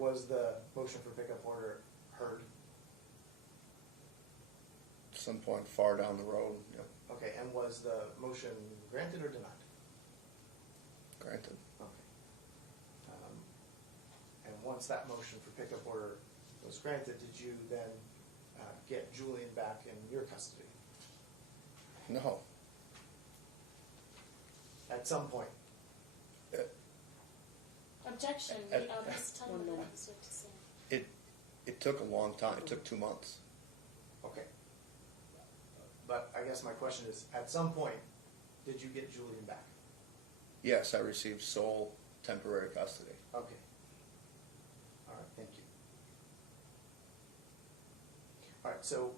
was the motion for pickup order heard? At some point far down the road, yep. Okay, and was the motion granted or denied? Granted. Okay. And once that motion for pickup order was granted, did you then get Julian back in your custody? No. At some point? Objection. Let's tell them what he's to say. It took a long time. It took 2 months. Okay. But I guess my question is, at some point, did you get Julian back? Yes, I received sole temporary custody. Okay. All right, thank you. All right, so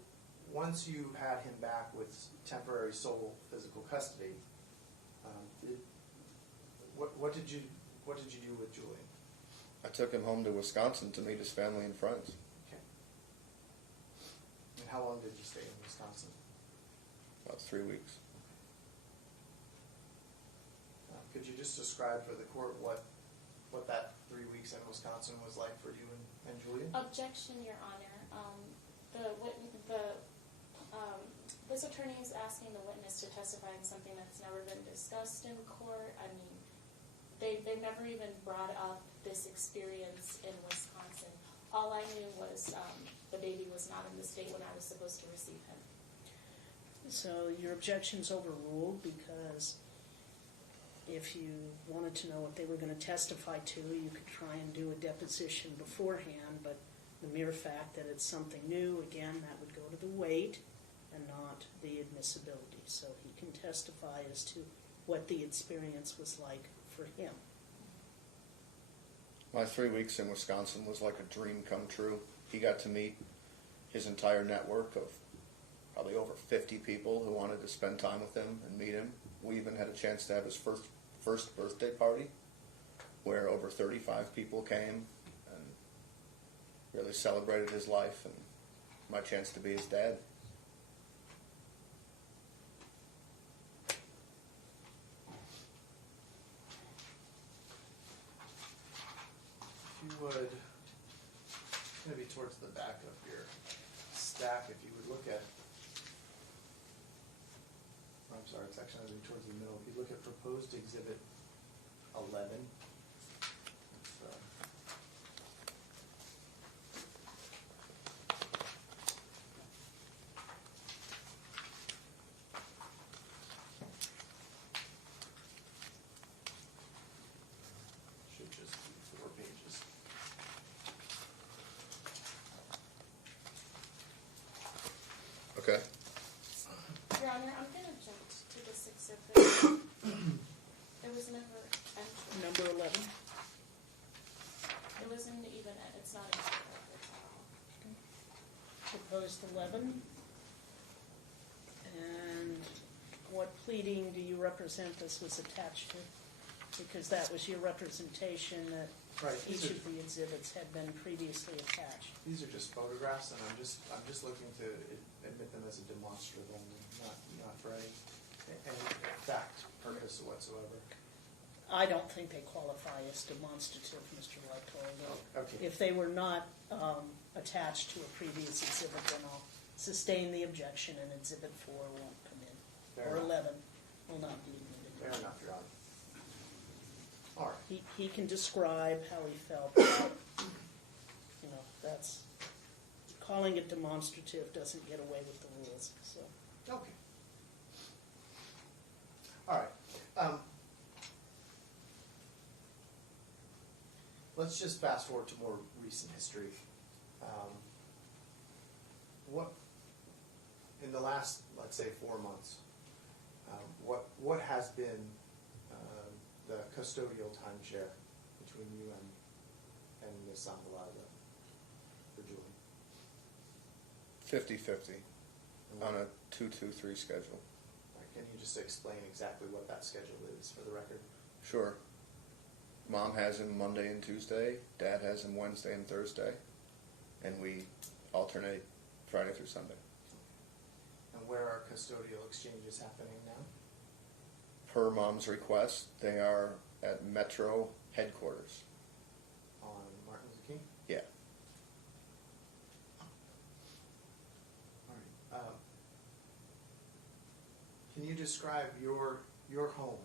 once you had him back with temporary sole physical custody, what did you do with Julian? I took him home to Wisconsin to meet his family and friends. Okay. And how long did you stay in Wisconsin? About 3 weeks. Could you just describe for the court what that 3 weeks in Wisconsin was like for you and Julian? Objection, Your Honor. This attorney is asking the witness to testify on something that's never been discussed in court. I mean, they've never even brought up this experience in Wisconsin. All I knew was the baby was not in the state when I was supposed to receive him. So your objection's overruled because if you wanted to know what they were going to testify to, you could try and do a deposition beforehand, but the mere fact that it's something new, again, that would go to the weight and not the admissibility. So he can testify as to what the experience was like for him. My 3 weeks in Wisconsin was like a dream come true. He got to meet his entire network of probably over 50 people who wanted to spend time with him and meet him. We even had a chance to have his first birthday party where over 35 people came and really celebrated his life and my chance to be his dad. If you would, maybe towards the back of your stack, if you would look at, I'm sorry, it's actually going to be towards the middle. If you look at proposed exhibit 11, should just be 4 pages. Okay. Your Honor, I'm going to jump to this exhibit. It was never entered. Number 11. It wasn't even, it's not in the records at all. Proposed 11. And what pleading do you represent this was attached to? Because that was your representation that Right. each of the exhibits had been previously attached. These are just photographs, and I'm just looking to admit them as a demonstrative only, not for any fact purpose whatsoever. I don't think they qualify as demonstrative, Mr. Whitehall. Okay. If they were not attached to a previous exhibit, then I'll sustain the objection and Exhibit 4 won't come in. Fair Or enough. 11 will not be admitted. Fair enough, Your Honor. All right. He can describe how he felt about, that's, calling it demonstrative doesn't get away with the rules, so. Okay. All right. Let's just fast forward to more recent history. What, in the last, let's say, 4 months, what has been the custodial timeshare between you and Ms. Zambalada for Julie? 50-50 on a 2-2-3 schedule. Can you just explain exactly what that schedule is for the record? Sure. Mom has him Monday and Tuesday, Dad has him Wednesday and Thursday, and we alternate Friday through Sunday. And where are custodial exchanges happening now? Per Mom's request, they are at Metro headquarters. On Martin Luther King? describe your home?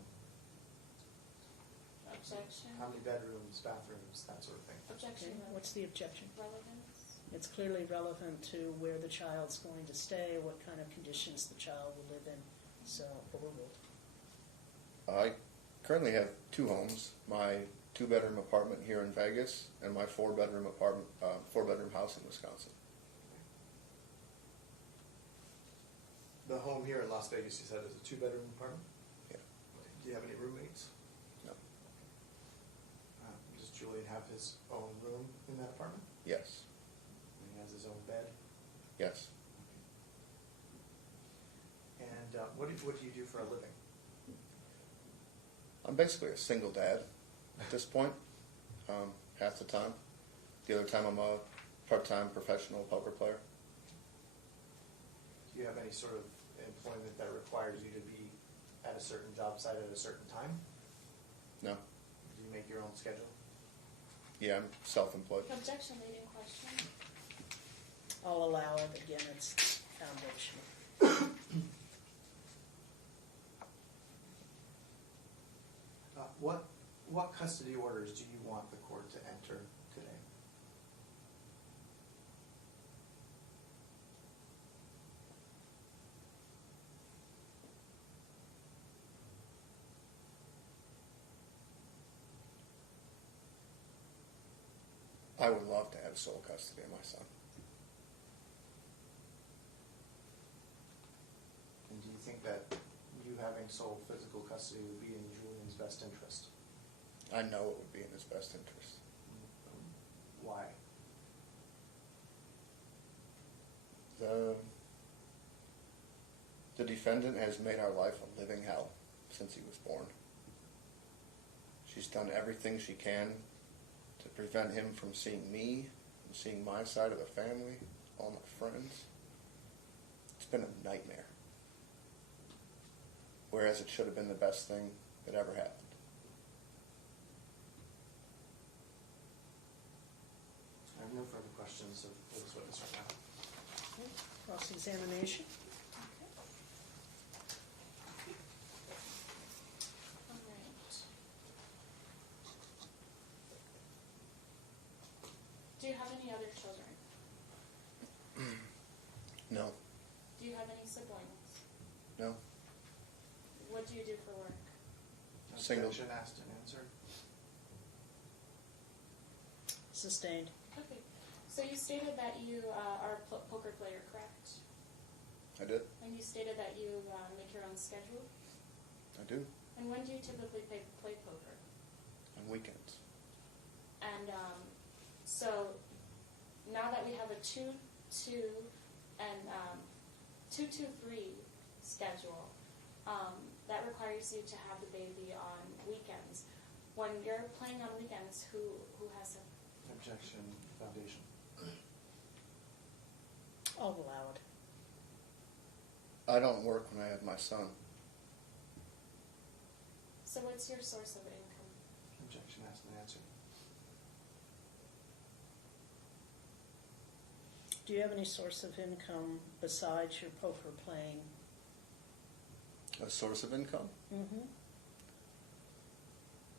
Objection. How many bedrooms, bathrooms, that sort of thing? Objection. Okay, what's the objection? Relevance. It's clearly relevant to where the child's going to stay, what kind of conditions the child will live in, so overruled. I currently have two homes, my 2-bedroom apartment here in Vegas and my 4-bedroom house in Wisconsin. The home here in Las Vegas, you said, is a 2-bedroom apartment? Yeah. Okay. Do you have any roommates? No. Does Julian have his own room in that apartment? Yes. And he has his own bed? Yes. And what do you do for a living? I'm basically a single dad at this point, half the time. The other time I'm a part-time professional poker player. Do you have any sort of employment that requires you to be at a certain job site at a certain time? No. Do you make your own schedule? Yeah, I'm self-employed. Objection, leading question. I'll allow it, again, it's foundational. What custody orders do you want the court to enter today? I would love to have sole custody of my son. And do you think that you having sole physical custody would be in Julian's best interest? I know it would be in his best interest. Why? The defendant has made our life a living hell since he was born. She's done everything she can to prevent him from seeing me, from seeing my side of the family, all my friends. It's been a nightmare. Whereas it should have been the best thing that ever happened. I have no further questions of this witness right now. Okay, cross-examination. All right. Do you have any other children? No. Do you have any siblings? No. What do you do for work? Single. Objection asked and answered. Sustained. Okay. So you stated that you are a poker player, correct? I did. And you stated that you make your own schedule? I do. And when do you typically play poker? On weekends. And so now that we have a 2-2 and 2-2-3 schedule, that requires you to have the baby on weekends. When you're playing on weekends, who has it? Objection, foundation. I'll allow it. I don't work when I have my son. So what's your source of income? Objection asked and answered. Do you have any source of income besides your poker playing? A source of income? Mm-hmm.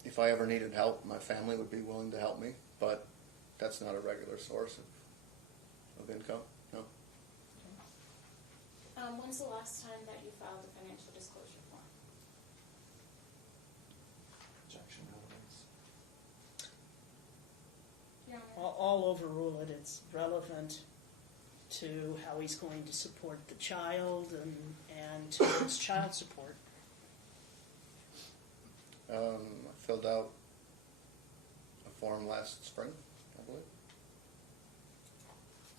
If I ever needed help, my family would be willing to help me, but that's not a regular source of income, no. When's the last time that you filed a financial disclosure form? Objection, relevance. Your Honor. I'll overrule it. It's relevant to how he's going to support the child and to his child support. I filled out a form last spring, I believe.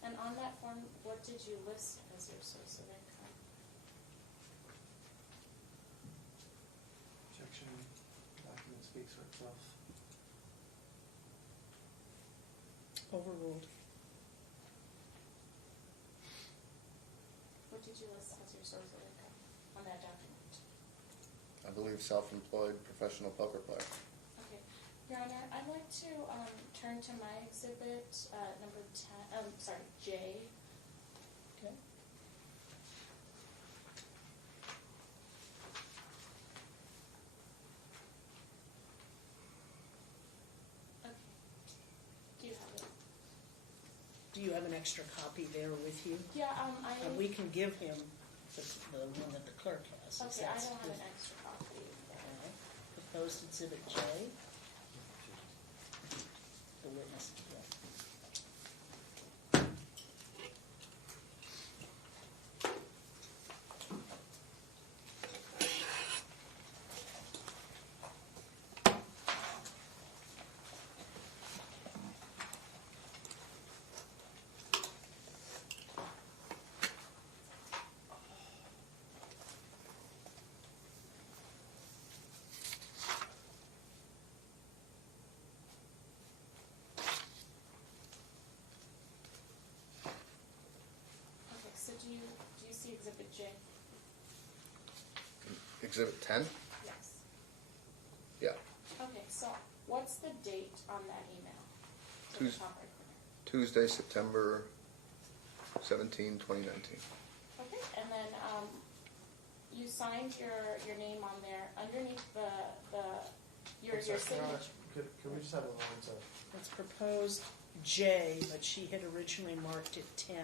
And on that form, what did you list as your source of income? Objection, document speaks for itself. Overruled. What did you list as your source of income on that document? I believe self-employed professional poker player. Okay. Your Honor, I'd like to turn to my exhibit number 10, J. Okay. Do you have an extra copy there with you? Yeah, And we can give him the one that the clerk has. okay, I don't have an extra copy. Alright. Proposed Exhibit J. The witness, yeah. Okay, so do you see Exhibit J? Exhibit 10? Yes. Yeah. Okay, so what's the date on that email? To the Tues- top right corner. Tuesday, September 17, 2019. Okay, and then you signed your name on there underneath your I'm sorry, Your Honor, signature. could we just have a moment of, It's proposed J, but she had originally marked it 10,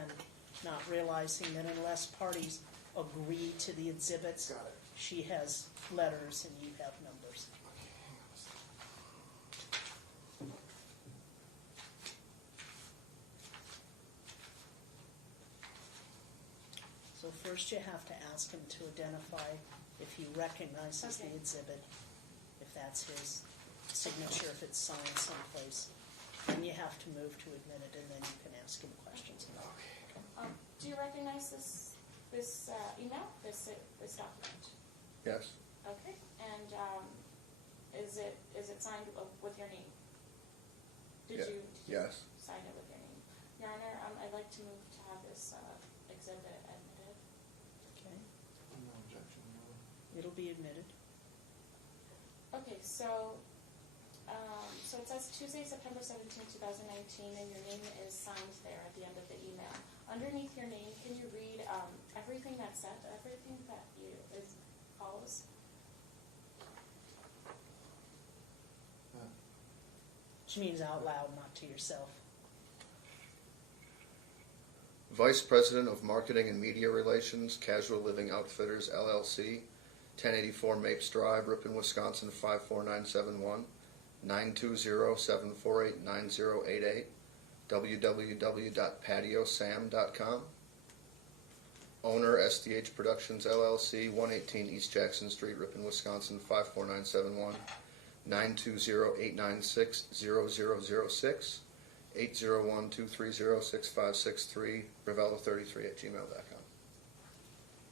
not realizing that unless parties agree to the exhibits, got it. she has letters and you have numbers. Okay, hang on a second. So first you have to ask him to identify if he recognizes the Okay. exhibit, if that's his signature, if it's signed someplace. Then you have to move to admit it, and then you can ask him questions. Okay. Do you recognize this email, this document? Yes. Okay, and is it signed with your name? Did Yeah. you Yes. sign it with your name? Your Honor, I'd like to move to have this exhibit admitted. Okay, No objection, Your Honor. it'll be admitted. Okay, so it says Tuesday, September 17, 2019, and your name is signed there at the end of the email. Underneath your name, can you read everything that's said, everything that follows? Which means out loud, not to yourself. Vice President of Marketing and Media Relations, Casual Living Outfitters, LLC, 1084 Mapes Drive, Ripon, Wisconsin, 54971, 920-748-9088, www.patiosam.com. Owner, SDH Productions, LLC, 118 East Jackson Street, Ripon, Wisconsin, 54971, 920-896-0006, 801-230-6563, Ravello33@gmail.com.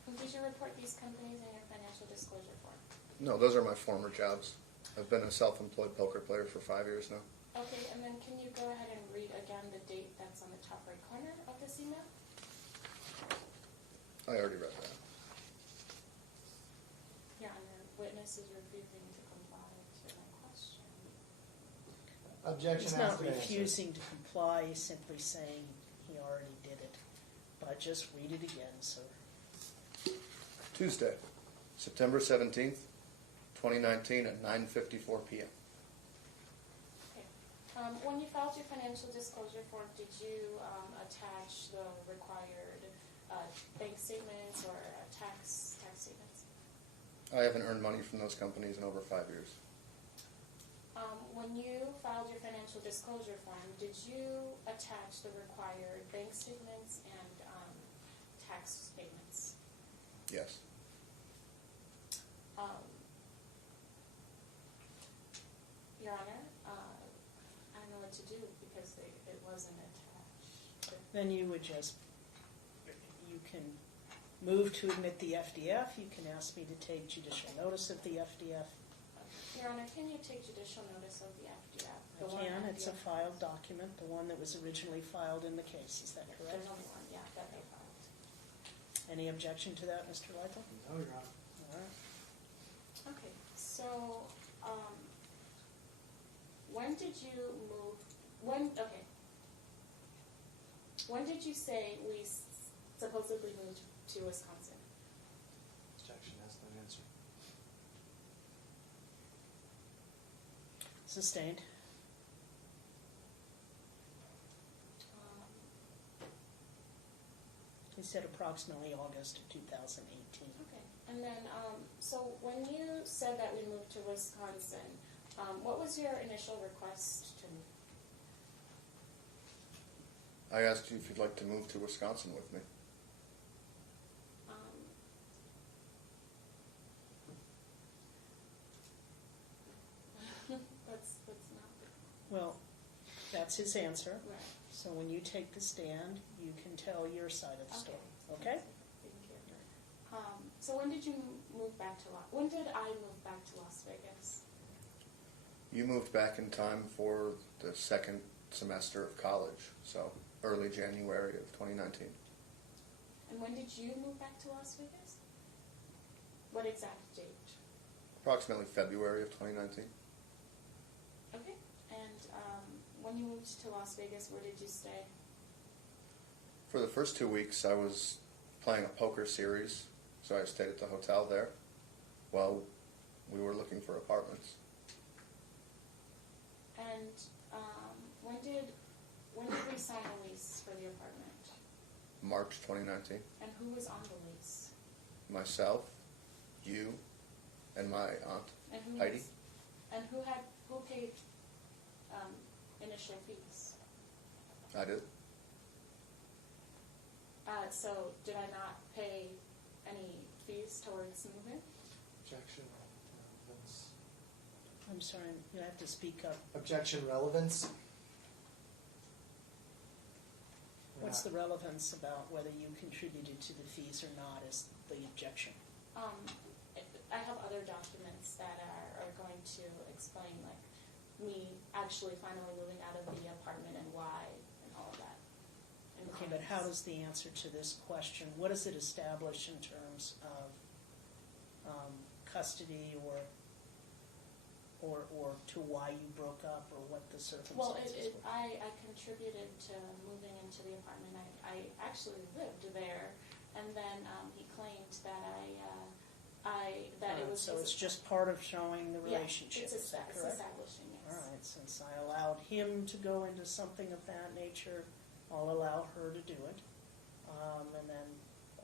And did you report these companies in your financial disclosure form? No, those are my former jobs. I've been a self-employed poker player for 5 years now. Okay, and then can you go ahead and read again the date that's on the top right corner of this email? I already read that. Your Honor, witness is refusing to comply to my question. Objection It's asked not and answered. refusing to comply, he's simply saying he already did it. But just read it again, sir. Tuesday, September 17th, 2019 at 9:54 p.m. Okay. When you filed your financial disclosure form, did you attach the required bank statements or tax statements? I haven't earned money from those companies in over 5 years. When you filed your financial disclosure form, did you attach the required bank statements and tax statements? Yes. Your Honor, I don't know what to do because it wasn't attached. Then you would just, you can move to admit the FDF, you can ask me to take judicial notice of the FDF. Your Honor, can you take judicial notice of the FDF? I can, it's a filed document, the one that was originally filed in the case, is that correct? There's only one, yeah, that they filed. Any objection to that, Mr. Lytle? No, Your Honor. All right. Okay, so, when did you move, when did you say we supposedly moved to Wisconsin? Objection asked and answered. Sustained. said approximately August of 2018. Okay. And then, so when you said that we moved to Wisconsin, what was your initial request to move? I asked you if you'd like to move to Wisconsin with me. That's not Well, that's his answer. right. So when you take the stand, you can tell your side of the story. Okay? Thank you. So when did you move back to when did I move back to Las Vegas? You moved back in time for the second semester of college, so early January of 2019. And when did you move back to Las Vegas? What exact date? Approximately February of 2019. Okay. And when you moved to Las Vegas, where did you stay? For the first 2 weeks, I was playing a poker series, so I stayed at the hotel there while we were looking for apartments. And when did we sign a lease for the apartment? March 2019. And who was on the lease? Myself, you, and my aunt, And who Heidi. who paid initial fees? I did. So did I not pay any fees towards moving? Objection, relevance. I'm sorry, you have to speak up. Objection, relevance. What's the relevance about whether you contributed to the fees or not is the objection. I have other documents that are going to explain, like, me actually finally moving out of the apartment and why and all of that. And Okay, but how does the answer to this question, what does it establish in terms of custody or to why you broke up or what the circumstances were? I contributed to moving into the apartment. I actually lived there, and then he claimed that it was. So it's just part of showing the relationship, it's is that correct? establishing, yes. All right, since I allowed him to go into something of that nature, I'll allow her to do it. And then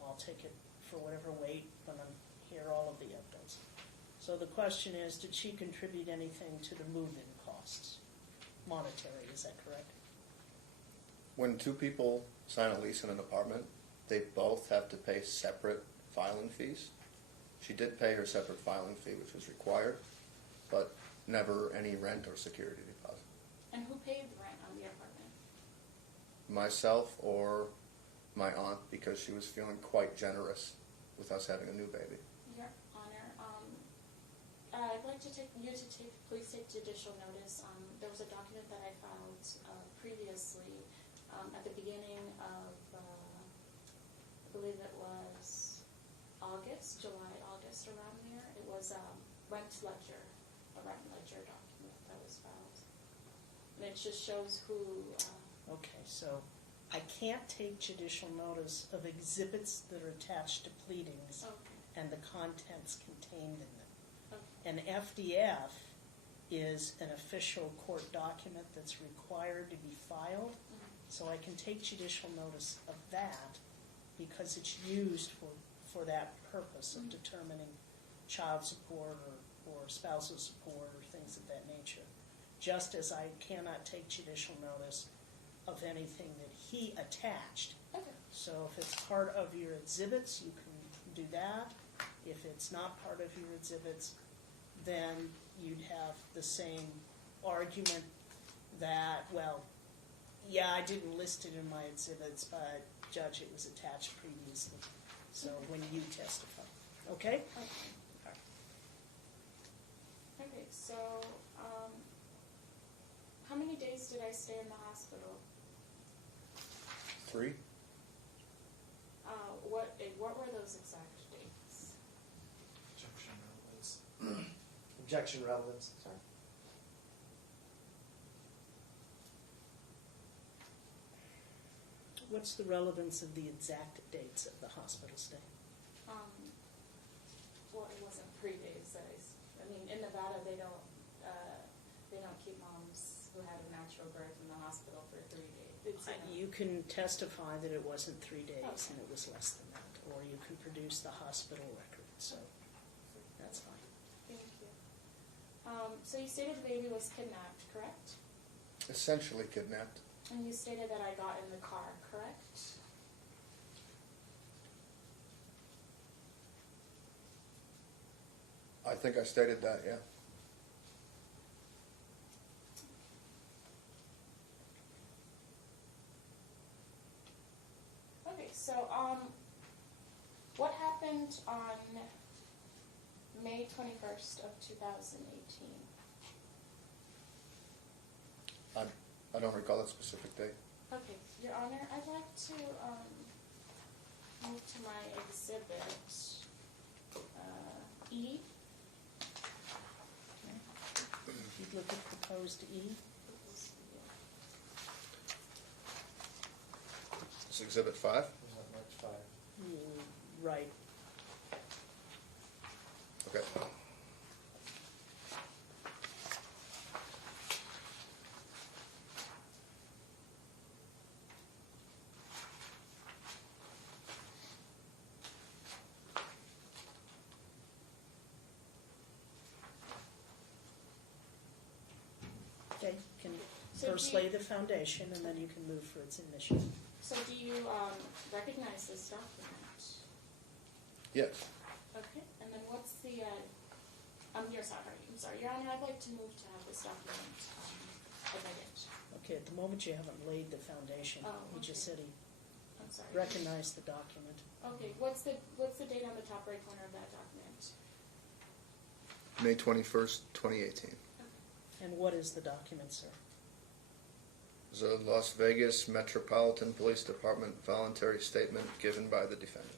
I'll take it for whatever weight when I hear all of the evidence. So the question is, did she contribute anything to the move-in costs? Monetary, is that correct? When two people sign a lease in an apartment, they both have to pay separate filing fees. She did pay her separate filing fee, which was required, but never any rent or security deposit. And who paid the rent on the apartment? Myself or my aunt, because she was feeling quite generous with us having a new baby. Your Honor, I'd like to please take judicial notice. There was a document that I filed previously at the beginning of, I believe it was July, August, around there. It was a rent ledger document that was filed. And it just shows who. Okay, so I can't take judicial notice of exhibits that are attached to pleadings Okay. and the contents contained in them. Okay. An FDF is an official court document that's required to be filed, so I can take judicial notice of that because it's used for that purpose of determining child support or spousal support or things of that nature. Just as I cannot take judicial notice of anything that he attached. Okay. So if it's part of your exhibits, you can do that. If it's not part of your exhibits, then you'd have the same argument that, well, yeah, I didn't list it in my exhibits, but Judge, it was attached previously. So when you testify, okay? Okay, so how many days did I stay in the hospital? 3. What were those exact dates? Objection, relevance. Objection, relevance. Sorry. What's the relevance of the exact dates of the hospital stay? Well, it wasn't 3 days that I mean, in Nevada, they don't keep moms who had a natural birth in the hospital for 3 days. It's, you can testify that it wasn't 3 days Okay. and it was less than that, or you can produce the hospital record, so that's fine. Thank you. So you stated the baby was kidnapped, correct? Essentially kidnapped. And you stated that I got in the car, correct? I think I stated that, yeah. Okay, so what happened on May 21st of 2018? I don't recall that specific date. Okay, Your Honor, I'd like to move to my exhibit E. If you look at proposed E, It's Exhibit 5. There's not much five. right, Okay. okay, can So first do you- lay the foundation and then you can move for its admission. So do you recognize this document? Yes. Okay, and then what's the, I'm sorry, Your Honor, I'd like to move to have this document admitted. Okay, at the moment you haven't laid the foundation. Oh, He just okay. said he I'm sorry. recognized the document. Okay, what's the date on the top right corner of that document? May 21st, 2018. And what is the document, sir? The Las Vegas Metropolitan Police Department voluntary statement given by the defendant.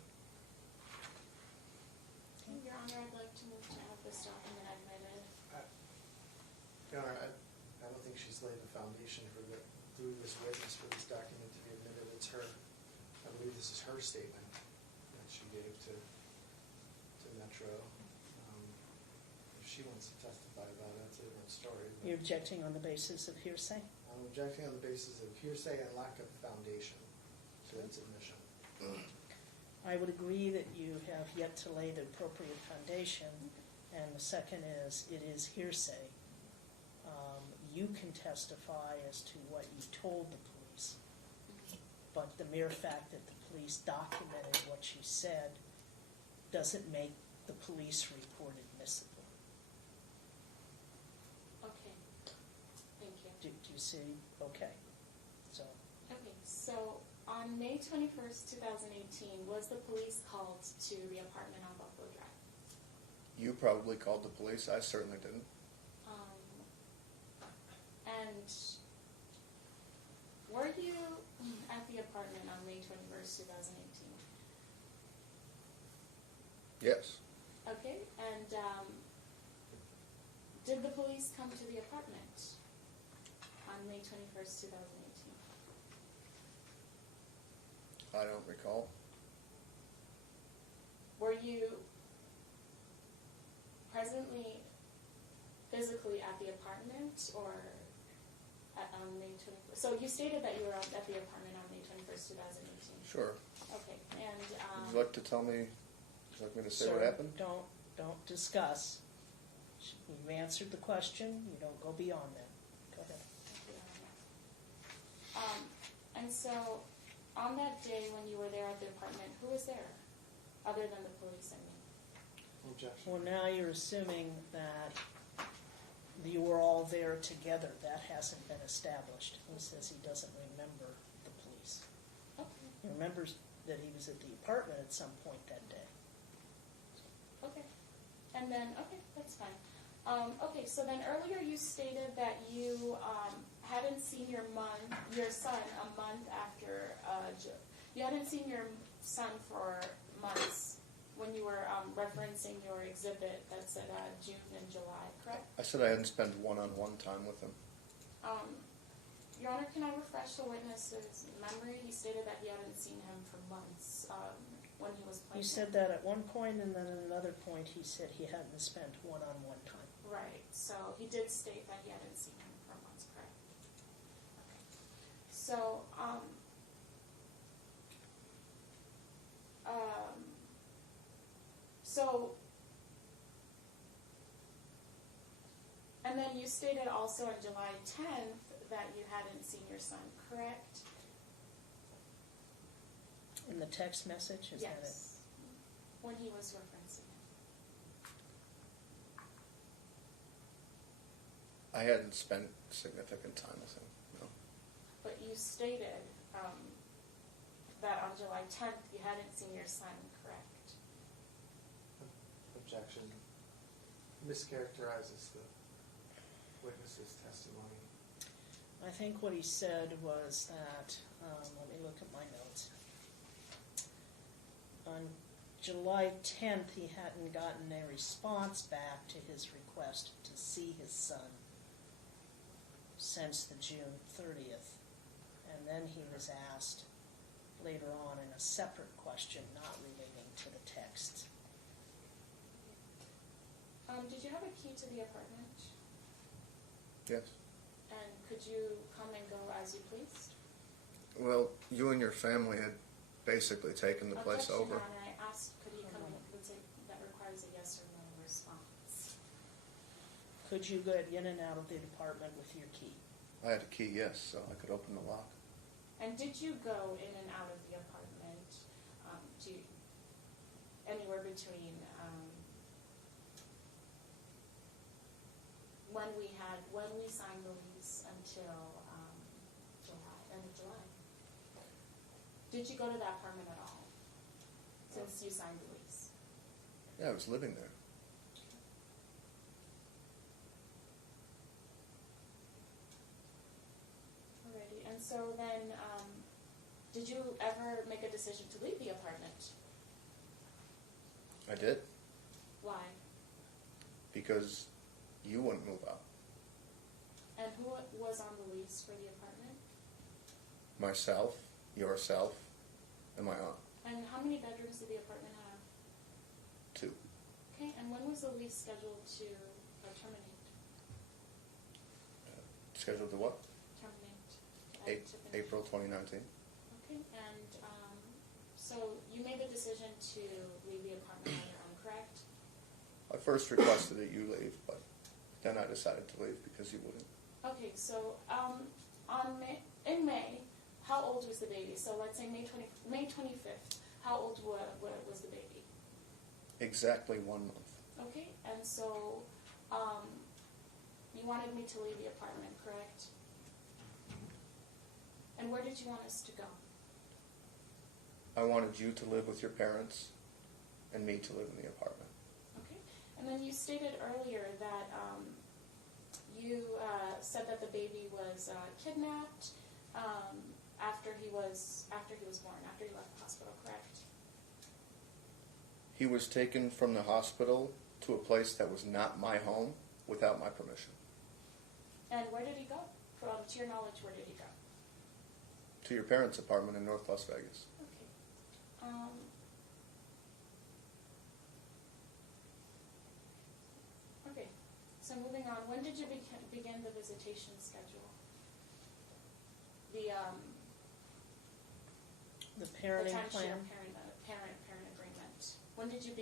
Okay, Your Honor, I'd like to move to have this document admitted. Your Honor, I don't think she's laid the foundation through this witness for this document to be admitted. It's her, I believe this is her statement that she gave to Metro. If she wants to testify about it, that's a different story. but You're objecting on the basis of hearsay? I'm objecting on the basis of hearsay and lack of foundation to its admission. I would agree that you have yet to lay the appropriate foundation, and the second is, it is hearsay. You can testify as to what you told the police, but the mere fact that the police documented what you said doesn't make the police report admissible. Okay, thank you. Do you see? Okay. So, Okay, so on May 21st, 2018, was the police called to the apartment on Buffalo Drive? You probably called the police. I certainly didn't. And were you at the apartment on May 21st, 2018? Yes. Okay, and did the police come to the apartment on May 21st, 2018? I don't recall. Were you physically at the apartment or on May 21st? So you stated that you were at the apartment on May 21st, 2018. Sure. Okay, and Would you like to tell me, would you like me to say sir, what happened? don't discuss. You've answered the question, you don't go beyond that. Go ahead. and so on that day when you were there at the apartment, who was there other than the police and me? Objection. Well, now you're assuming that you were all there together. That hasn't been established. He says he doesn't remember the police. Okay. He remembers that he was at the apartment at some point that day. Okay. And then, okay, that's fine. Okay, so then earlier you stated that you hadn't seen your son a month after, you hadn't seen your son for months when you were referencing your exhibit that said June and July, correct? I said I hadn't spent one-on-one time with him. Your Honor, can I refresh the witness's memory? He stated that he hadn't seen him for months when he was You pregnant. said that at one point, and then at another point he said he hadn't spent one-on-one time. Right, so he did state that he hadn't seen him for months, correct? Okay. So, So, and then you stated also on July 10th that you hadn't seen your son, correct? In the text message, is that it? Yes. When he was referencing it. I hadn't spent significant time with him, no. But you stated that on July 10th you hadn't seen your son, correct? Objection mischaracterizes the witness's testimony. I think what he said was that, let me look at my notes. On July 10th, he hadn't gotten a response back to his request to see his son since the June 30th. And then he was asked later on in a separate question not relating to the text. Did you have a key to the apartment? Yes. And could you come and go as you pleased? Well, you and your family had basically taken the place Objection, over. Your Honor, I asked, could he come in? That requires a yes or no response. Could you get in and out of the apartment with your key? I had a key, yes, so I could open the lock. And did you go in and out of the apartment anywhere between when we signed the lease until end of July? Did you go to that apartment at all since you signed the lease? Yeah, I was living there. Alrighty, and so then, did you ever make a decision to leave the apartment? I did, Why? because you wouldn't move out. And who was on the lease for the apartment? Myself, yourself, and my aunt. And how many bedrooms did the apartment have? 2. Okay, and when was the lease scheduled to terminate? Scheduled to what? Terminate. April 2019. Okay, and so you made the decision to leave the apartment on your own, correct? I first requested that you leave, but then I decided to leave because you wouldn't. Okay, so in May, how old was the baby? So let's say May 25th. How old was the baby? Exactly 1 month. Okay, and so you wanted me to leave the apartment, correct? And where did you want us to go? I wanted you to live with your parents and me to live in the apartment. Okay, and then you stated earlier that you said that the baby was kidnapped after he was born, after he left the hospital, correct? He was taken from the hospital to a place that was not my home without my permission. And where did he go? To your knowledge, where did he go? To your parents' apartment in North Las Vegas. Okay. Okay. So moving on, when did you begin the visitation schedule? The parenting timeshare plan? parent agreement. When did you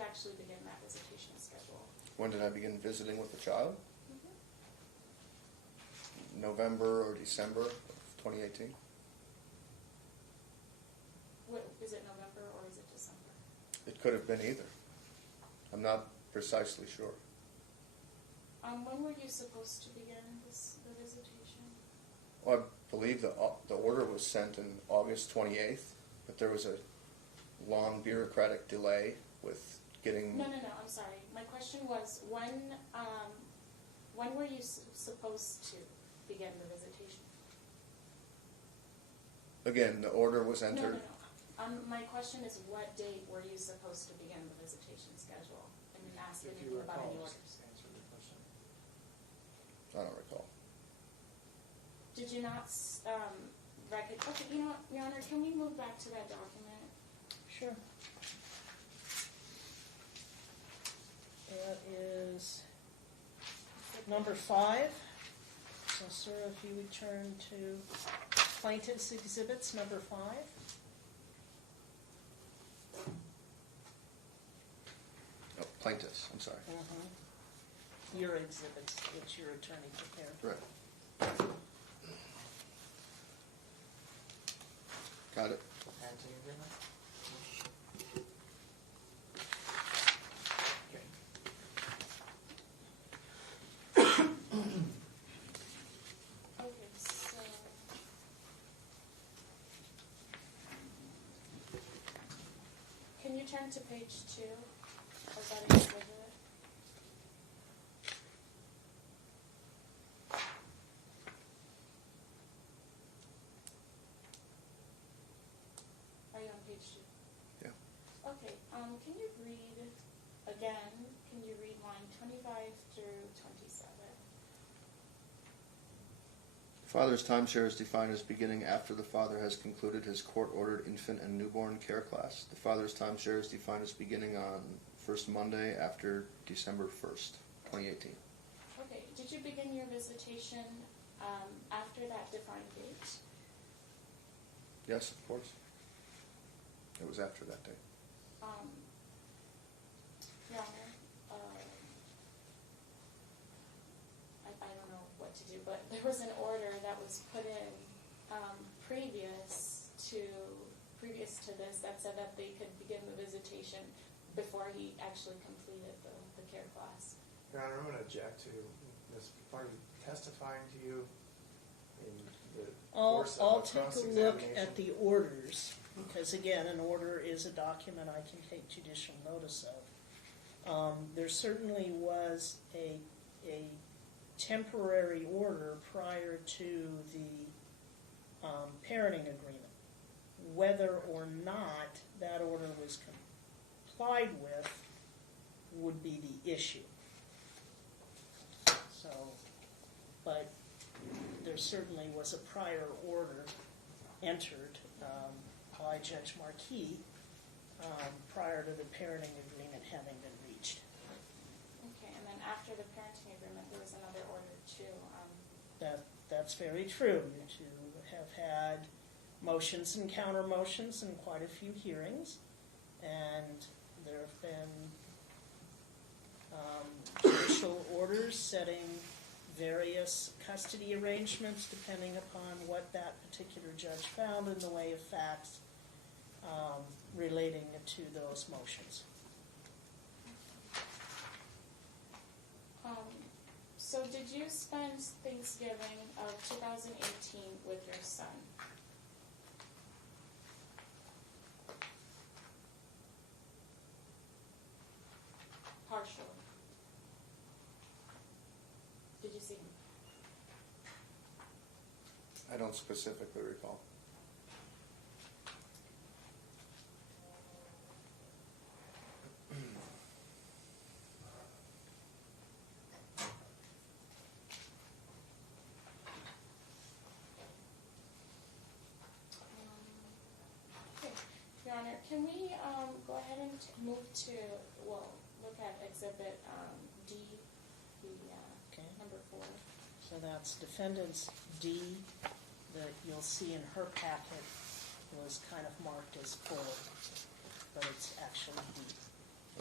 actually begin that visitation schedule? When did I begin visiting with the child? Mm-hmm. November or December of 2018. Is it November or is it December? It could have been either. I'm not precisely sure. When were you supposed to begin the visitation? Well, I believe the order was sent in August 28th, but there was a long bureaucratic delay with getting... No, I'm sorry. My question was, when were you supposed to begin the visitation? Again, the order was entered... No. My question is, what date were you supposed to begin the visitation schedule? I didn't ask If anything you about recall, any just orders. answer the question. I don't recall. Did you not okay, you know what, Your Honor, can we move back to that document? Sure. That is number 5. So, sir, if you would turn to plaintiff's exhibits, number 5. Plaintiffs, I'm sorry. Your exhibits, which your attorney prepared. Right. Got it. Parenting agreement? Okay. Okay, so. Can you turn to page 2? Or is that an exhibit? Are you on page 2? Yeah. Okay, can you read, again, can you read line 25 through 27? Father's timeshare is defined as beginning after the father has concluded his court-ordered infant and newborn care class. The father's timeshare is defined as beginning on first Monday after December 1st, 2018. Okay, did you begin your visitation after that defined date? Yes, of course. It was after that date. Your Honor, I don't know what to do, but there was an order that was put in previous to this that said that they could begin the visitation before he actually completed the care class. Your Honor, I'm going to object to this party testifying to you in the course I'll of a take a look cross-examination. at the orders, because again, an order is a document I can take judicial notice of. There certainly was a temporary order prior to the parenting agreement. Whether or not that order was complied with would be the issue. So, but there certainly was a prior order entered by Judge Marquis prior to the parenting agreement having been reached. Okay, and then after the parenting agreement, there was another order too. That's very true. You two have had motions and counter motions and quite a few hearings, and there have been judicial orders setting various custody arrangements depending upon what that particular judge found in the way of facts relating to those motions. So did you spend Thanksgiving of 2018 with your son? Partially. Did you see him? I don't specifically recall. Okay. Your Honor, can we go ahead and move to, look at Exhibit D, the Okay. number 4. So that's defendant's D that you'll see in her packet was kind of marked as full, but it's actually D.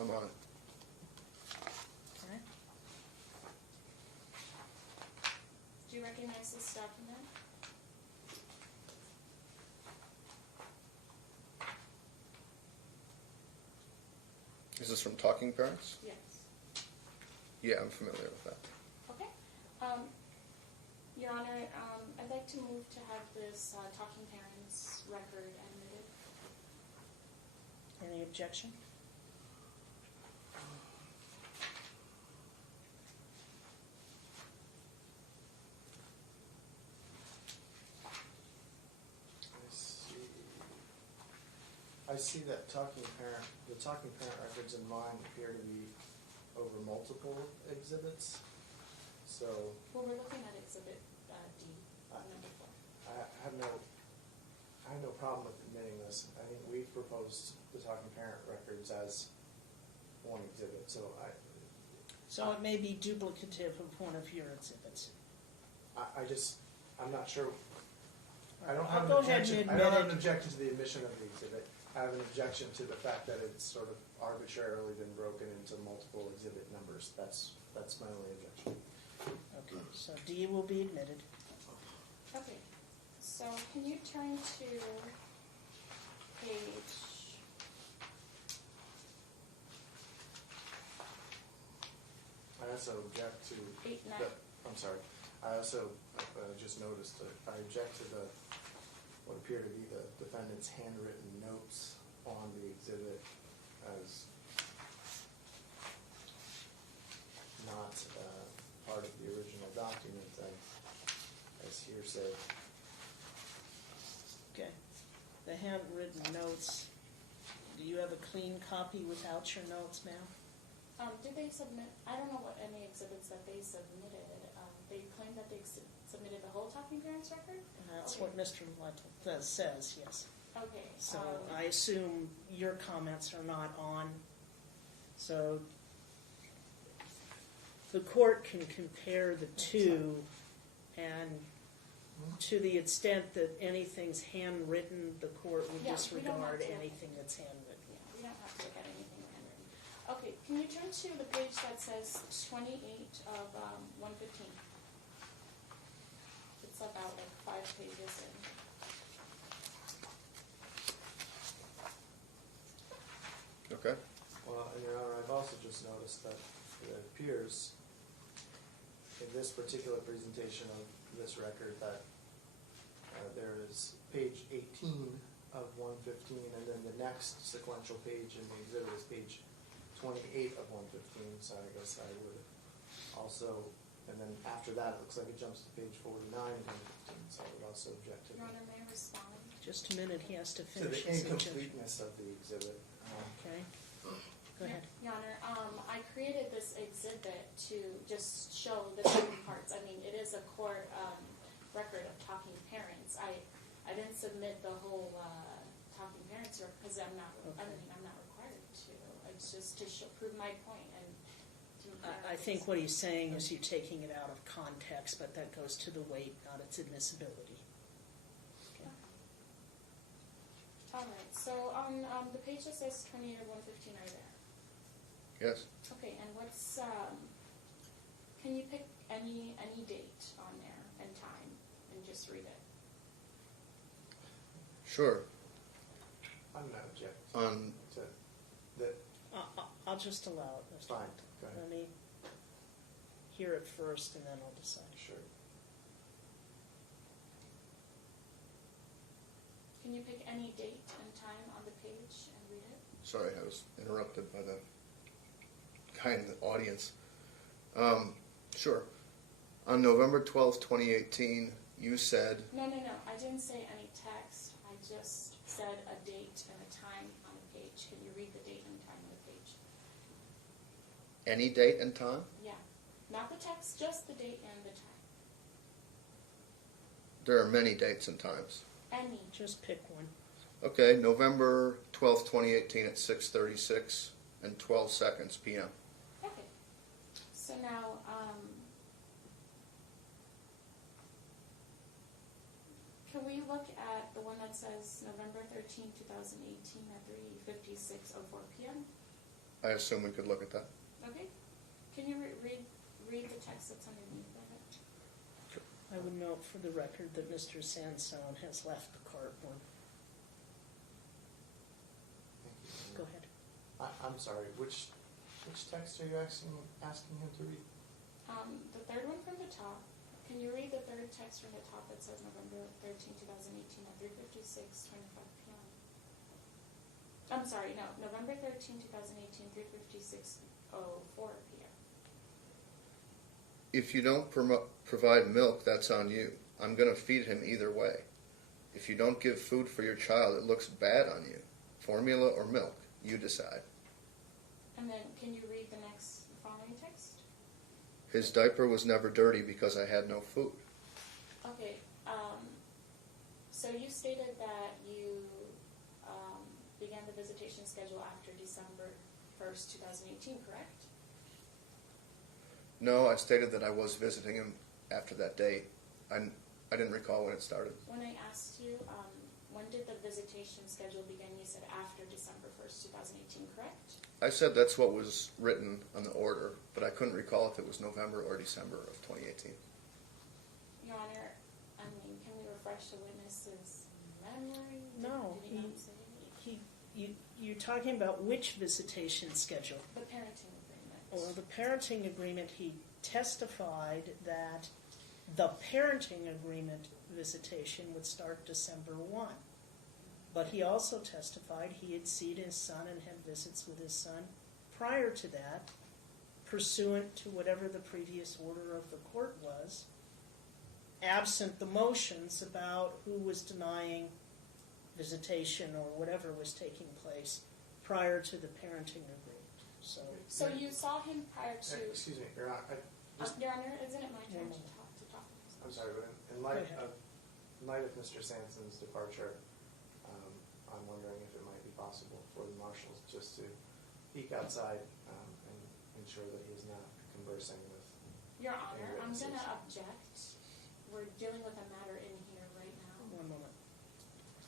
I'm on it. Okay? Do you recognize this document? Is this from Talking Parents? Yes. Yeah, I'm familiar with that. Okay. Your Honor, I'd like to move to have this Talking Parents record admitted. Any objection? I see that the talking parent records in mine appear to be over multiple exhibits. So Well, we're looking at Exhibit D, number 4. I have no problem with admitting this. I think we've proposed the talking parent records as one exhibit. So So it may be duplicative of one of your exhibits. I'm not sure. I don't have an Go ahead and objection, I admit don't have it. an objection to the admission of the exhibit. I have an objection to the fact that it's sort of arbitrarily been broken into multiple exhibit numbers. That's my only objection. Okay, so D will be admitted. Okay, so can you turn to page I also object to 8, 9? I'm sorry. I also just noticed that I object to what appear to be the defendant's handwritten notes on the exhibit as not part of the original document as hearsay. Okay. The handwritten notes, do you have a clean copy without your notes, ma'am? Did they submit, I don't know what any exhibits that they submitted. They claimed that they submitted the whole Talking Parents record? And that's Okay. what Mr. Lett says, yes. Okay. So I assume your comments are not on. So the court can compare the two, and to the extent that anything's handwritten, the court would Yeah, we don't have disregard to. anything that's handwritten. Yeah, we don't have to look at anything handwritten. Okay, can you turn to the page that says 28 of 115? It's about like 5 pages in. Okay. Well, and Your Honor, I've also just noticed that it appears in this particular presentation of this record that there is page 18 of 115, and then the next sequential page in the exhibit is page 28 of 115, so I guess I would also, and then after that, it looks like it jumps to page 49 of 115, so I would also object to Your Honor, may I respond? Just a minute, he has to the finish his objection. incompleteness of the exhibit. Okay, go ahead. Your Honor, I created this exhibit to just show the different parts. I mean, it is a court record of Talking Parents. I didn't submit the whole Talking Parents because I'm not. I Okay. mean, I'm not required to. It's just to prove my point and. I think what he's saying is you're taking it out of context, but that goes to the weight, not its admissibility. Okay. All right. So on the page that says 28 of 115, are you there? Yes. Okay. And what's can you pick any date on there and time and just read it? Sure. I'm not object On to that. I'll just allow it, Mr. Fine, go ahead. Let me hear it first, and then I'll decide. Sure. Can you pick any date and time on the page and read it? Sorry, I was interrupted by the guy in the audience. Sure. On November 12th, 2018, you said, No. I didn't say any text. I just said a date and a time on the page. Can you read the date and time on the page? any date and time? Yeah. Not the text, just the date and the time. There are many dates and times. Any. Just pick one. Okay, November 12th, 2018 at 6:36 and 12 seconds p.m. Okay. So now, can we look at the one that says November 13, 2018 at 3:56:04 p.m.? I assume we could look at that. Okay. Can you read the text that's underneath of it? I would note for the record that Mr. Sansone has left the cardboard. Thank you. Go ahead. I'm sorry, which text are you asking him to read? The third one from the top. Can you read the third text from the top that says November 13, 2018 at 3:56:25 p.m.? I'm sorry, no, November 13, 2018, 3:56:04 p.m. If you don't provide milk, that's on you. I'm going to feed him either way. If you don't give food for your child, it looks bad on you. Formula or milk, you decide. And then can you read the next following text? His diaper was never dirty because I had no food. Okay, so you stated that you began the visitation schedule after December 1st, 2018, correct? No, I stated that I was visiting him after that date. I I didn't recall when it started. When I asked you, when did the visitation schedule begin, you said after December 1st, 2018, correct? I said that's what was written on the order, but I couldn't recall if it was November or December of 2018. Your Honor, I mean, can we refresh the witness's memory? No, Did he not say? you're talking about which visitation schedule? The parenting agreement. Or the parenting agreement, he testified that the parenting agreement visitation would start December 1. But he also testified he had seen his son and had visits with his son prior to that, pursuant to whatever the previous order of the court was, absent the motions about who was denying visitation or whatever was taking place prior to the parenting agreement. So you saw him prior to... Excuse me, Your Honor, Your Honor, isn't it my turn to talk? I'm sorry, but in light of Mr. Sanson's departure, I'm wondering if it might be possible for the marshals just to peek outside and ensure that he is not conversing with. Your Honor, I'm witnesses. going to object. We're dealing with a matter in here right now. One moment.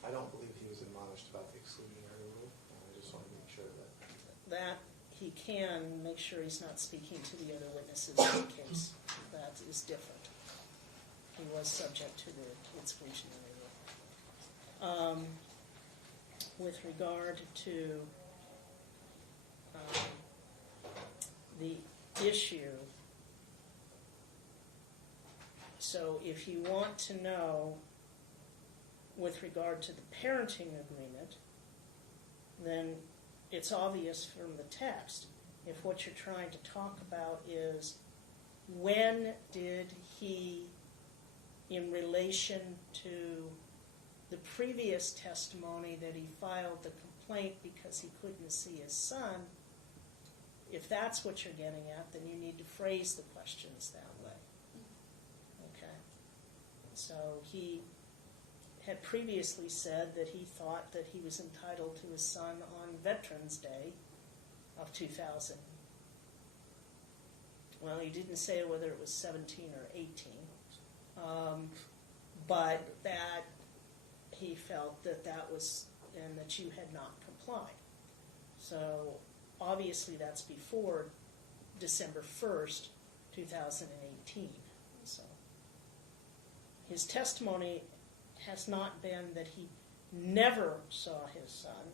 I don't believe he was admonished about the exclusionary rule. I just want to make sure That he can make sure he's not speaking to the other witnesses in the case. That is different. He was subject to the exclusionary rule. With regard to the issue, so if you want to know with regard to the parenting agreement, then it's obvious from the text. If what you're trying to talk about is when did he, in relation to the previous testimony that he filed the complaint because he couldn't see his son, if that's what you're getting at, then you need to phrase the questions that way. Okay? So he had previously said that he thought that he was entitled to his son on Veterans Day of 2000. Well, he didn't say whether it was 17 or 18, but that he felt that that was, and that you had not complied. So obviously that's before December 1st, 2018. So his testimony has not been that he never saw his son.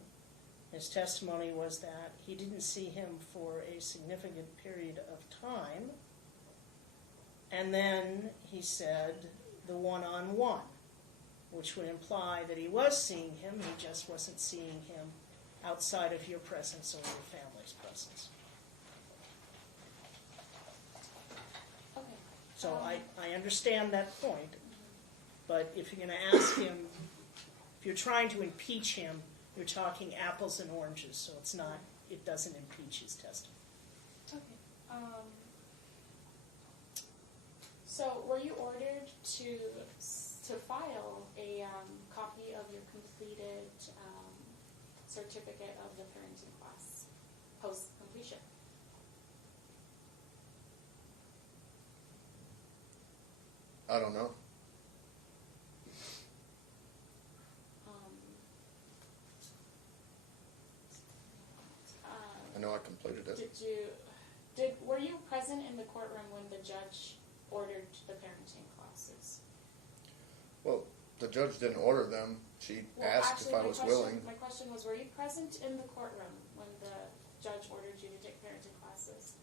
His testimony was that he didn't see him for a significant period of time. And then he said the one-on-one, which would imply that he was seeing him, he just wasn't seeing him outside of your presence or your family's presence. Okay. So I understand that point, but if you're going to ask him, if you're trying to impeach him, you're talking apples and oranges, so it's not, it doesn't impeach his testimony. Okay. So were you ordered to file a copy of your completed certificate of the parenting class post completion? I don't know. I know I completed it. Were you present in the courtroom when the judge ordered the parenting classes? Well, the judge didn't order them. She asked if I was willing. My question was, were you present in the courtroom when the judge ordered you to take parenting classes?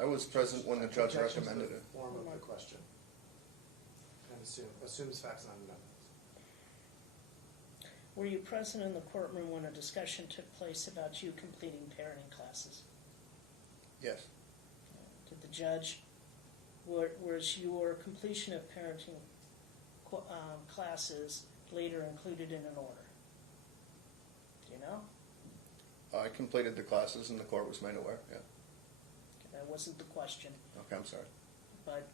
I was present when the judge Objection to recommended the it. form of the question. And assumes facts not known. Were you present in the courtroom when a discussion took place about you completing parenting classes? Yes. Did the judge, was your completion of parenting classes later included in an order? Do you know? I completed the classes and the court was made aware, yeah. That wasn't the question, Okay, I'm sorry. but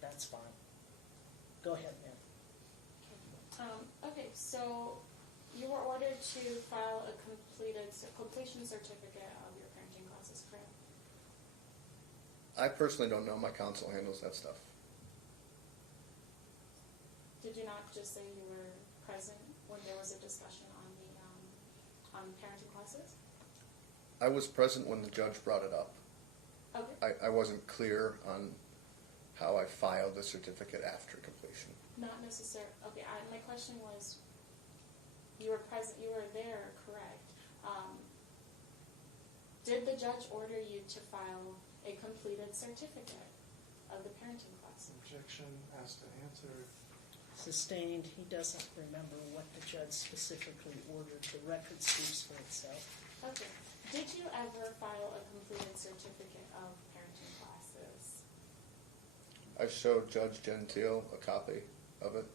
that's fine. Go ahead, ma'am. Okay, so you were ordered to file a completion certificate of your parenting classes, correct? I personally don't know. My counsel handles that stuff. Did you not just say you were present when there was a discussion on parenting classes? I was present when the judge brought it up. Okay. I wasn't clear on how I filed the certificate after completion. Not necessarily. Okay. My question was, you were present. You were there, correct? Did the judge order you to file a completed certificate of the parenting class? Objection, asked and answered. Sustained, he doesn't remember what the judge specifically ordered. The record speaks for itself. Okay. Did you ever file a completed certificate of parenting classes? I showed Judge Gentile a copy of it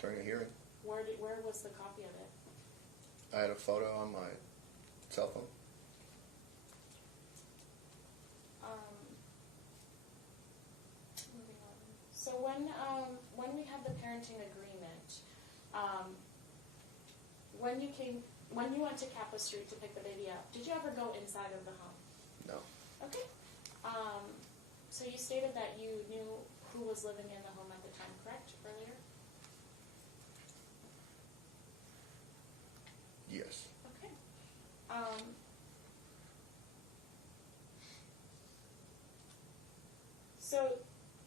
during a hearing. Where was the copy of it? I had a photo on my cell phone. Moving on. So when we had the parenting agreement, when you went to Kappa Street to pick the baby up, did you ever go inside of the home? No. Okay. So you stated that you knew who was living in the home at the time, correct? Earlier. Yes. Okay. So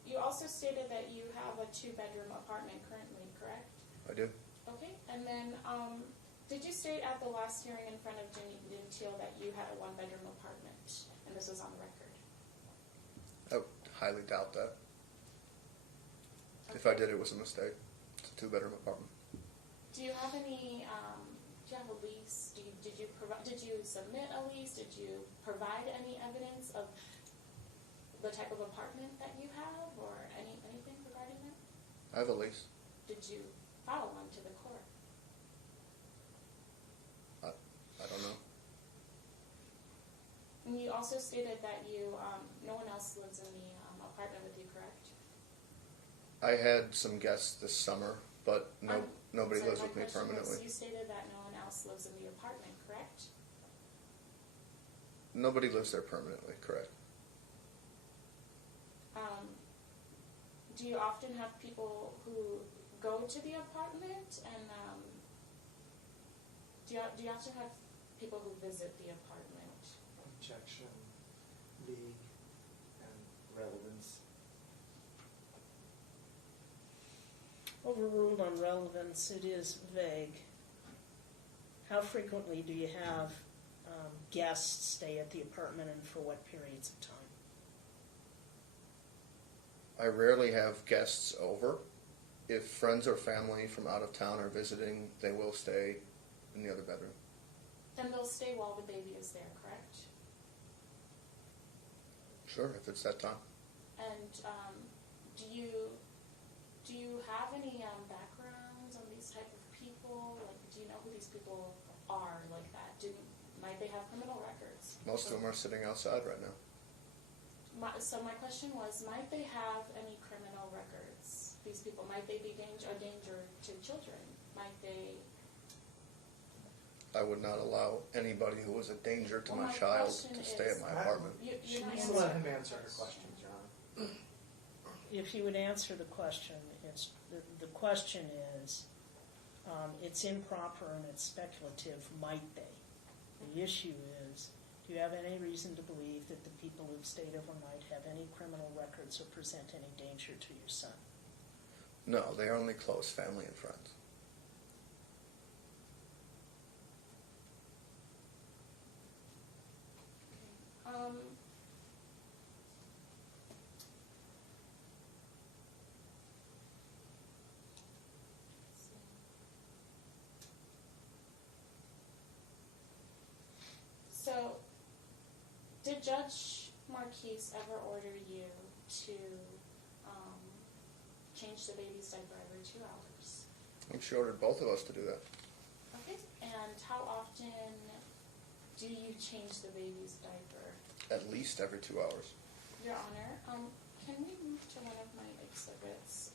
you also stated that you have a 2-bedroom apartment currently, correct? I do. Okay. And then did you state at the last hearing in front of Jenny Gentile that you had a 1-bedroom apartment, and this was on the record? I would highly doubt that. If I did, it was a mistake. It's a 2-bedroom apartment. Do you have any? Do you have a lease? Did you provide? Did you submit a lease? Did you provide any evidence of the type of apartment that you have, or anything regarding that? I have a lease. Did you file one to the court? I don't know. And you also stated that you no one else lives in the apartment with you, correct? I had some guests this summer, but nobody So lives my with me question was, permanently. you stated that no one else lives in the apartment, correct? Nobody lives there permanently, correct? Do you often have people who go to the apartment, and do you often have people who visit the apartment? Objection, league, and relevance. Overruled on relevance, it is vague. How frequently do you have guests stay at the apartment, and for what periods of time? I rarely have guests over. If friends or family from out of town are visiting, they will stay in the other bedroom. And they'll stay while the baby is there, correct? Sure, if it's that time. And do you have any backgrounds on these type of people? Like, do you know who these people are like that? Might they have criminal records? Most of them are sitting outside right now. So my question was, might they have any criminal records? These people, might they be a danger to children? Might they? I would not allow anybody who was a danger to Well, my my child question to stay is- at my apartment. You're not Please answering let him the answer her question. questions, Your Honor. If you would answer the question, the question is, it's improper and it's speculative, might they? The issue is, do you have any reason to believe that the people who've stayed overnight have any criminal records or present any danger to your son? No, they are only close family and friends. So, did Judge Marquise ever order you to change the baby's diaper every 2 hours? I'm sure ordered both of us to do that. Okay. And how often do you change the baby's diaper? At least every 2 hours. Your Honor, can we move to one of my exhibits?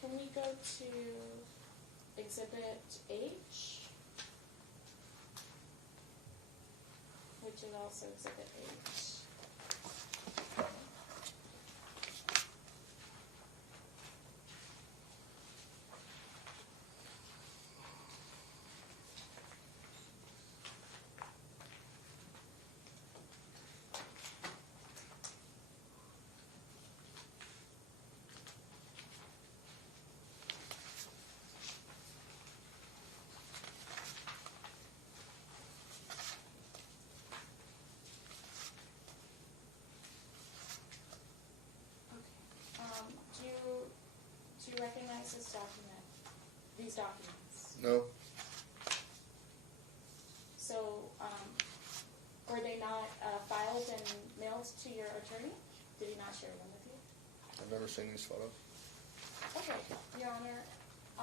Can we go to Exhibit H? Which is also Exhibit H. these documents? No, So, were they not filed and mailed to your attorney? Did he not share them with you? I've never seen these photos. Okay, Your Honor, I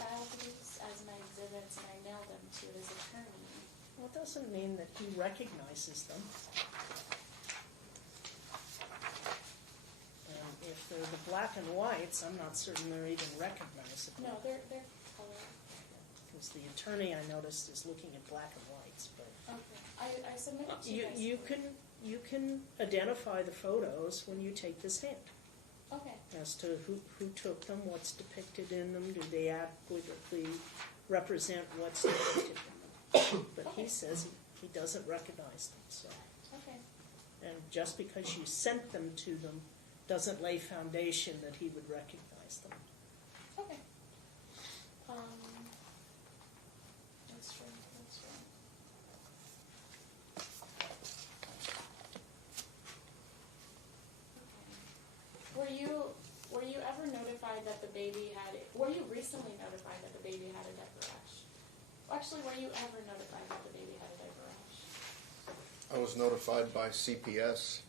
filed these as my exhibits and I mailed them to his attorney. Well, it doesn't mean that he recognizes them. And if they're the black and whites, I'm not certain they're even recognizable. No, they're colored. Because the attorney, I noticed, is looking at black and whites, but Okay, I submitted to you guys. you can identify the photos when you take the stand Okay, as to who took them, what's depicted in them, do they adequately represent what's depicted in them. But he says he doesn't recognize them, so. okay. And just because you sent them to them doesn't lay foundation that he would recognize them. Okay. That's true, that's true. Okay. Were you ever notified that the baby were you recently notified that the baby had a diaper rash? Actually, were you ever notified that the baby had a diaper rash? I was notified by CPS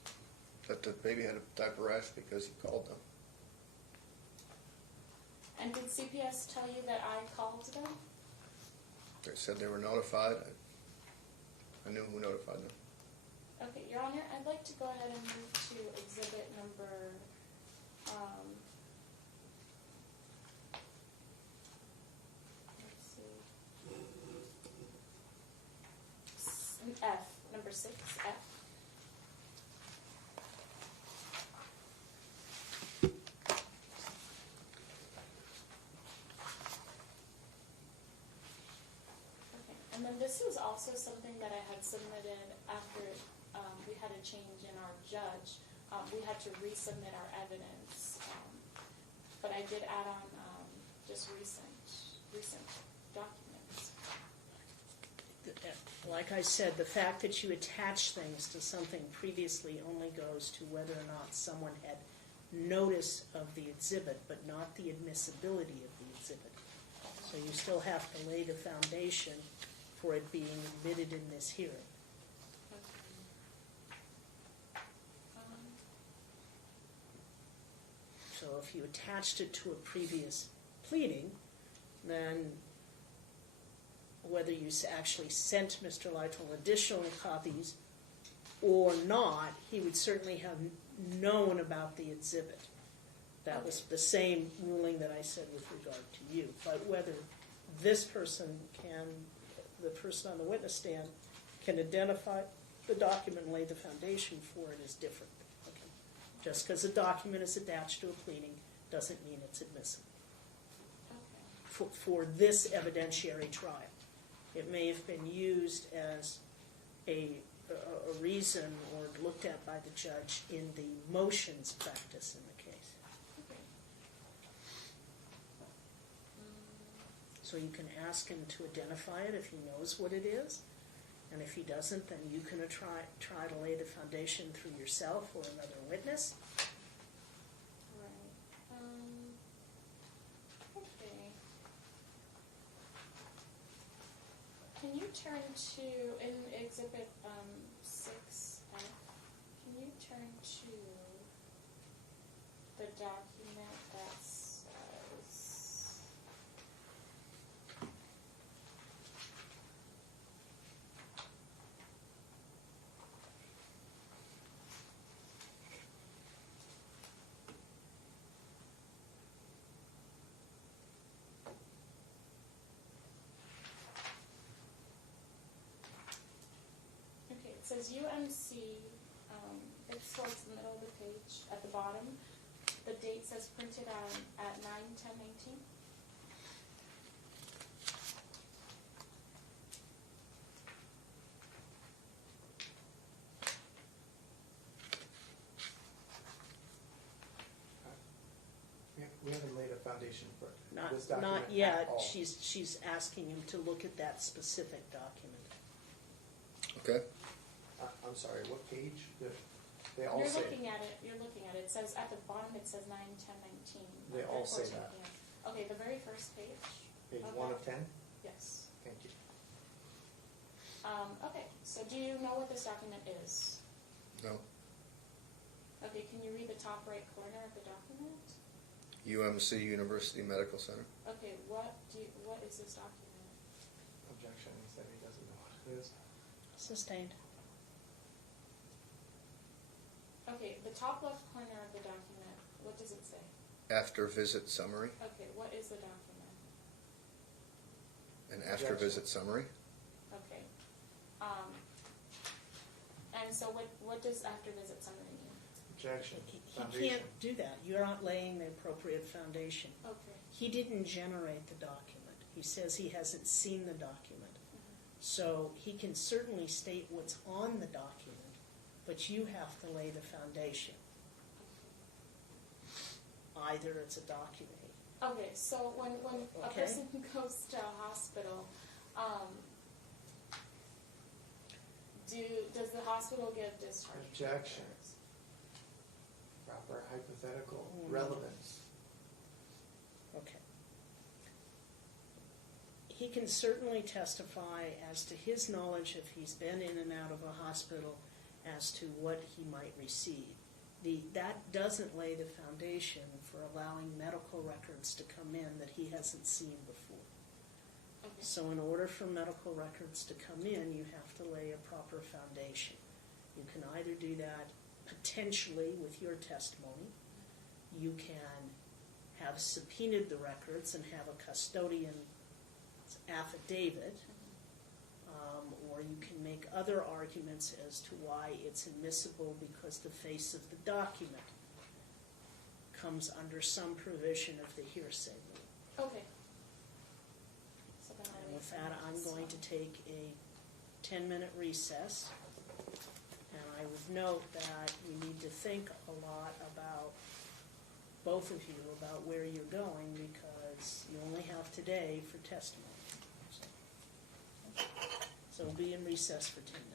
that the baby had a diaper rash because he called them. And did CPS tell you that I called them? They said they were notified. I knew who notified them. Okay, Your Honor, I'd like to go ahead and move to exhibit number, let's see. F, number 6, F. Okay, and then this was also something that I had submitted after we had a change in our judge. We had to resubmit our evidence, but I did add on just recent documents. Like I said, the fact that you attach things to something previously only goes to whether or not someone had notice of the exhibit, but not the admissibility of the exhibit. So you still have to lay the foundation for it being admitted in this hearing. So if you attached it to a previous pleading, then whether you actually sent Mr. Lytle additional copies or not, he would certainly have known about the exhibit. That was the same ruling that I said with regard to you. But whether this person the person on the witness stand, can identify the document and lay the foundation for it is different. Okay. Just because a document is attached to a pleading doesn't mean it's admissible. Okay. For this evidentiary trial. It may have been used as a reason or looked at by the judge in the motions practice in the case. Okay. So you can ask him to identify it if he knows what it is. And if he doesn't, then you can try to lay the foundation through yourself or another witness. Right. Okay. Can you turn to, in Exhibit 6F, can you turn to the document that says, okay, it says UMC, it's towards the middle of the page, at the bottom. The date says printed at 9/10/19. We haven't laid a foundation for this Not document yet. at all. She's asking him to look at that specific document. Okay. I'm sorry, what page? They all You're say, looking at it, it says, at the bottom it says 9, 10, 19. They all say 14 that. PM. Okay, the very first page? page Okay. 1 of 10? Yes. Thank you. Okay, so do you know what this document is? No. Okay, can you read the top right corner of the document? UMC University Medical Center. Okay, what is this document? Objection, he said he doesn't know what it is. Sustained. Okay, the top left corner of the document, what does it say? After visit summary. Okay, what is the document? An after visit summary. Okay. And so what does after visit summary mean? Objection. He Foundation. can't do that. You're not laying the appropriate foundation. Okay. He didn't generate the document. He says he hasn't seen the document. So he can certainly state what's on the document, but you have to lay the foundation. Either it's a document. Okay, so when a Okay. person goes to a hospital, does the hospital give discharge? Objection. Proper hypothetical relevance. Okay. He can certainly testify as to his knowledge if he's been in and out of a hospital as to what he might receive. That doesn't lay the foundation for allowing medical records to come in that he hasn't seen before. Okay. So in order for medical records to come in, you have to lay a proper foundation. You can either do that potentially with your testimony. You can have subpoenaed the records and have a custodian's affidavit, or you can make other arguments as to why it's admissible because the face of the document comes under some provision of the hearsay rule. Okay. So then I'll And wait with for that, the I'm next going one. to take a 10-minute recess. And I would note that you need to think a lot about, both of you, about where you're going because you only have today for testimony. So we'll be in recess for 10 minutes.